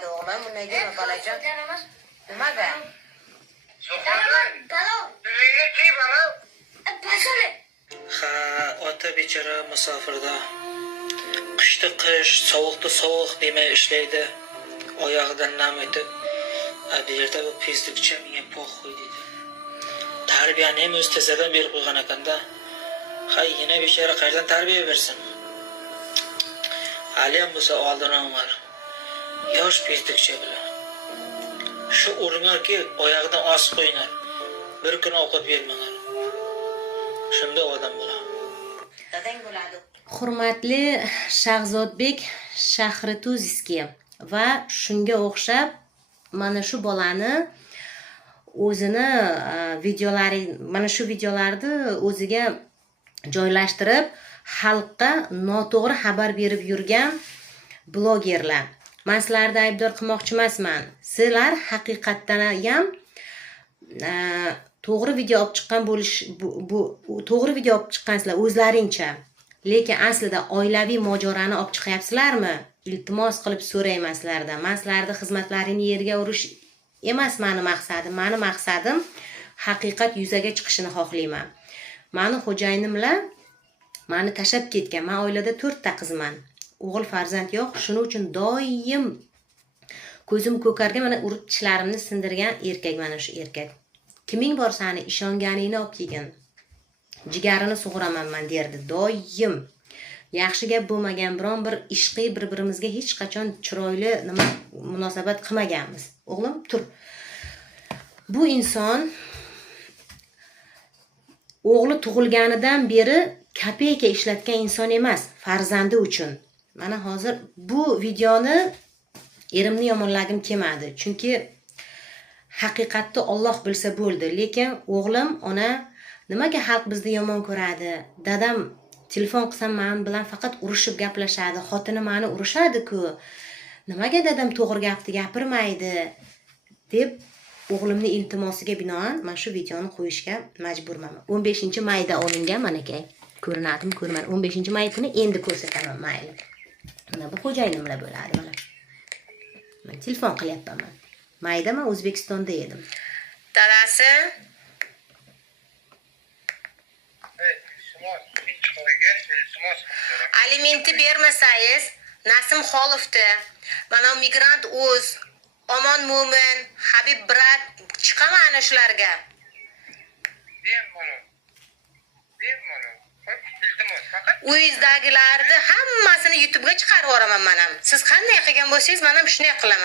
bo'ladi o'g'lim. Bunday dema bolajon. Nimaga? Ha, ota bechora musofirda. Qishda qish, sovuqda sovuq demay ishlaydi. Oyog'idan nam o'tib, bu yerda bu pezlikcha menga po'xoy deydi. Tarbiyani ham o'z tazadan berib qo'ygan ekanda. Ha, yana bechora qayerdan tarbiya bersin? Hali ham bo'lsa oldin Umar. Yosh pezlikcha bilan. Shu o'rinlarki oyog'idan osib qo'yinglar. Bir kun ovqat bermanglar. Shunda odam bo'ladi. Dadang bo'ladi. Hurmatli Shahzodbek Shahrituzskiy va shunga o'xshab mana shu bolani o'zini videolari, mana shu videolarni o'ziga joylashtirib, xalqqa noto'g'ri xabar berib yurgan blogerlar. Men sizlarni aybdor qilmoqchi emasman. Sizlar haqiqatdan ham to'g'ri video olib chiqqan to'g'ri video olib chiqqansizlar o'zlaringcha. Lekin aslida oilaviy mojaroni olib chiqyapsizlarmi? Iltimos qilib so'rayman sizlardan. Men sizlarning xizmatlaringizni yerga urish emas meni maqsadim. Meni maqsadim haqiqat yuzaga chiqishini xohlayman. Meni xo'jayinim bilan meni tashab ketgan. Men oilada 4 ta qizman. O'g'il farzand yo'q. Shuning uchun doim ko'zim ko'karga mana urib tishlarimni sindirgan erkak mana shu erkak. Kiming bor seni ishonganingni olib kelgin. Jigarini sug'uraman men derdi doim. Yaxshi gap bo'lmagan, biron bir ishqiy bir-birimizga hech qachon chiroyli nima munosabat qilmaganmiz. O'g'lim, tur. Bu inson o'g'li tug'ilganidan beri kopeyka ishlatgan inson emas, farzandi uchun. Mana hozir bu videoni erimni yomonlagim kelmadi. Chunki haqiqatni Alloh bilsa bo'ldi. Lekin o'g'lim, ona nimaga xalq bizni yomon ko'radi? Dadam telefon qilsam men bilan faqat urushib gaplashadi. Xotini meni urushadi-ku. Nimaga dadam to'g'ri gapni gapirmaydi? deb o'g'limni iltimosiga binoan men shu videoni qo'yishga majburman. 15-mayda olingan menakay. Ko'rinadimi, ko'rmadi. 15-may kuni endi ko'rsataman, mayli. Mana bu xo'jayinim bilan bo'ladi mana. Men telefon qilyapman. Mayda men O'zbekistonda edim. Dadasi alimenti bermasangiz Nasim Xolovni, mana migrant o'z, Omon Mo'min, Habib Brat chiqaman ana shularga. Uyingizdagilarni hammasini YouTube'ga chiqarib yuboraman men ham. Siz qanday qilgan bo'lsangiz, men ham shunday qilaman.